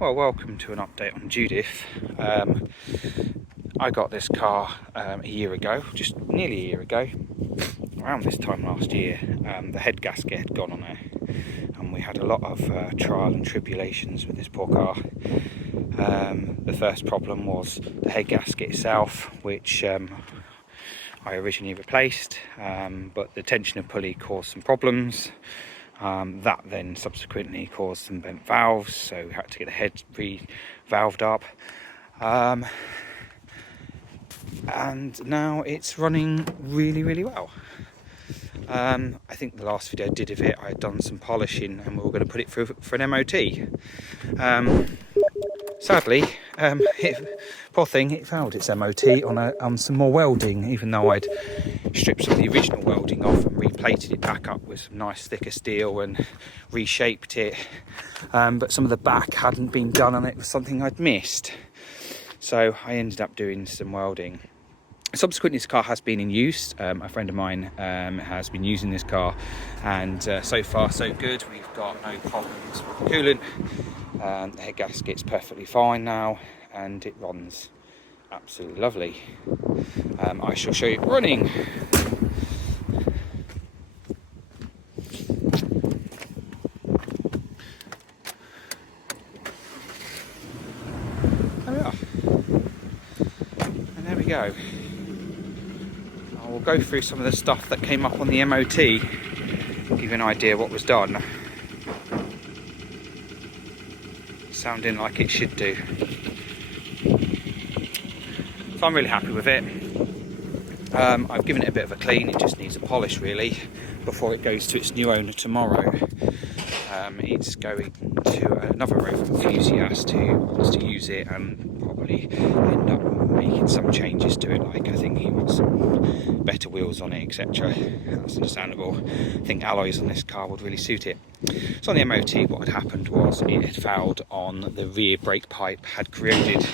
Well, welcome to an update on Judith. I got this car a year ago, just nearly a year ago, around this time last year. The head gasket had gone on it, and we had a lot of trial and tribulations with this poor car. The first problem was the head gasket itself, which I originally replaced, but the tensioner pulley caused some problems. That then subsequently caused some bent valves, so we had to get the head re-valved up. And now it's running really well. I think the last video I did of it, I had done some polishing and we were going to put it through for an MOT. Sadly, poor thing, it failed its MOT on some more welding, even though I'd stripped some of the original welding off and replated it back up with some nice thicker steel and reshaped it. But some of the back hadn't been done and it was something I'd missed. So I ended up doing some welding. Subsequently, this car has been in use. A friend of mine has been using this car, and so far so good. We've got no problems with the coolant. The head gasket's perfectly fine now, and it runs absolutely lovely. I shall show you it running. There we are. And there we go. We'll go through some of the stuff that came up on the MOT, give you an idea what was done. Sounding like it should do. So I'm really happy with it. I've given it a bit of a clean, it just needs a polish really before it goes to its new owner tomorrow. It's going to another Rover enthusiast who wants to use it and probably end up making some changes to it, like I think he wants some better wheels on it, etc. That's understandable. I think alloys on this car would really suit it. So on the MOT, what had happened was it had fouled on the rear brake pipe, had corroded.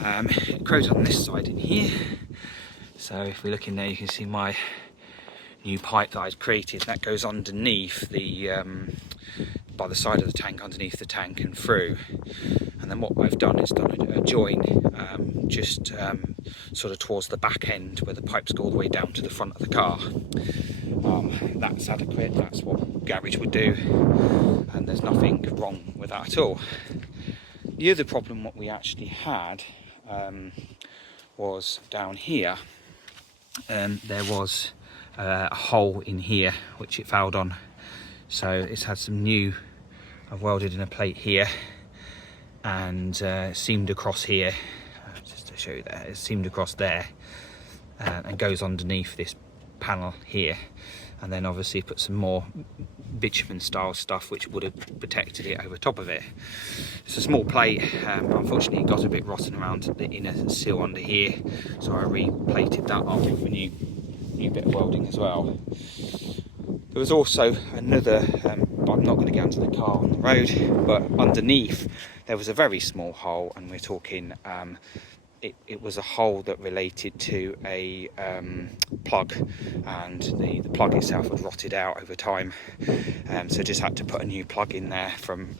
It corroded on this side in here. So if we look in there, you can see my new pipe that I'd created. That goes underneath the by the side of the tank, underneath the tank and through. And then what I've done is done a join just sort of towards the back end where the pipes go all the way down to the front of the car. That's adequate, that's what garage would do, and there's nothing wrong with that at all. The other problem what we actually had was down here. There was a hole in here which it fouled on, so it's had some new, I've welded in a plate here and seamed across here, just to show you that it's seamed across there and goes underneath this panel here, and then obviously put some more bitumen style stuff which would have protected it over top of it. It's a small plate, unfortunately it got a bit rotten around the inner seal under here, so I replated that up with a new bit of welding as well. There was also another, I'm not going to get into the car on the road, but underneath there was a very small hole, and we're talking it was a hole that related to a plug, and the plug itself had rotted out over time, so just had to put a new plug in there from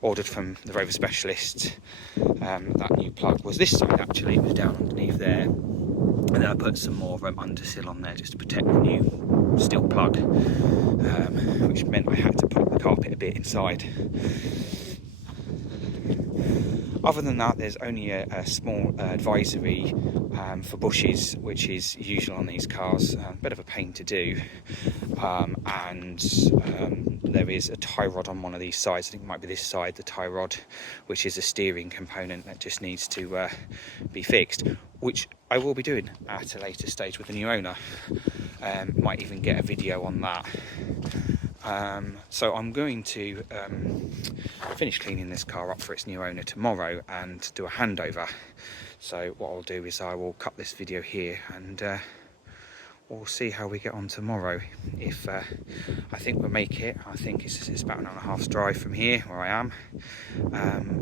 ordered from the Rover specialist. That new plug was this side, actually it was down underneath there, and then I put some more undersill on there just to protect the new steel plug, which meant I had to put the carpet a bit inside. Other than that, there's only a small advisory for bushes, which is usual on these cars. A bit of a pain to do. And there is a tie rod on one of these sides. I think it might be this side, the tie rod, which is a steering component that just needs to be fixed, which I will be doing at a later stage with the new owner. Might even get a video on that. So I'm going to finish cleaning this car up for its new owner tomorrow and do a handover. So what I'll do is I will cut this video here, and we'll see how we get on tomorrow. If I think we'll make it. I think it's about an hour and a half's drive from here where I am.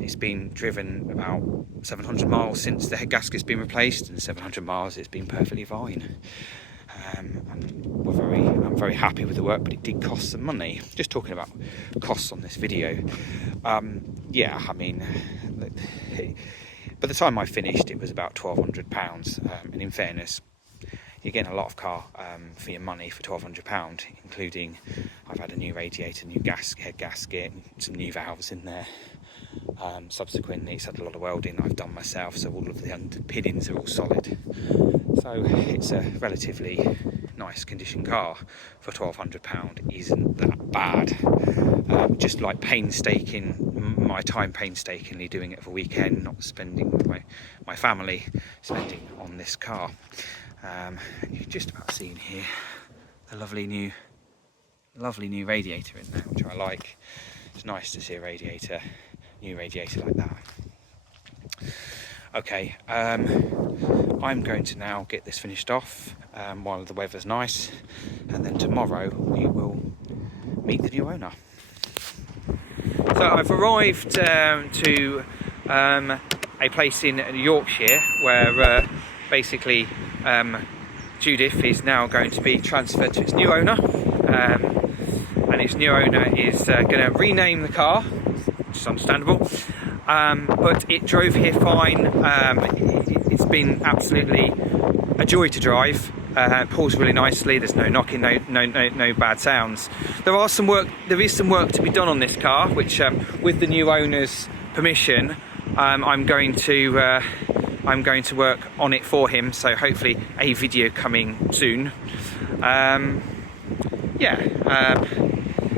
It's been driven about 700 miles since the head gasket's been replaced, and 700 miles it's been perfectly fine. And I'm very happy with the work, but it did cost some money. Just talking about costs on this video. Yeah, I mean, by the time I finished, it was about £1,200. And in fairness, you're getting a lot of car for your money for £1,200, including I've had a new radiator, new head gasket, some new valves in there. Subsequently, it's had a lot of welding I've done myself, so all of the underpinnings are all solid. So it's a relatively nice condition car for £1,200. Isn't that bad. Just like my time painstakingly doing it for a weekend, not spending with my family, spending on this car. You've just about seen here the lovely new radiator in there, which I like. It's nice to see a new radiator like that. Okay, I'm going to now get this finished off while the weather's nice, and then tomorrow we will meet the new owner. So I've arrived to a place in Yorkshire where basically Judith is now going to be transferred to its new owner, and its new owner is going to rename the car, which is understandable, but it drove here fine. It's been absolutely a joy to drive. It pulls really nicely. There's no knocking, no bad sounds. There is some work to be done on this car, which with the new owner's permission, I'm going to work on it for him, so hopefully a video coming soon.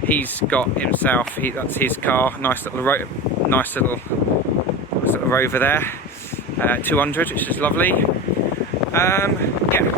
He's got himself, that's his car, nice little Rover there, 200, which is lovely. Yeah,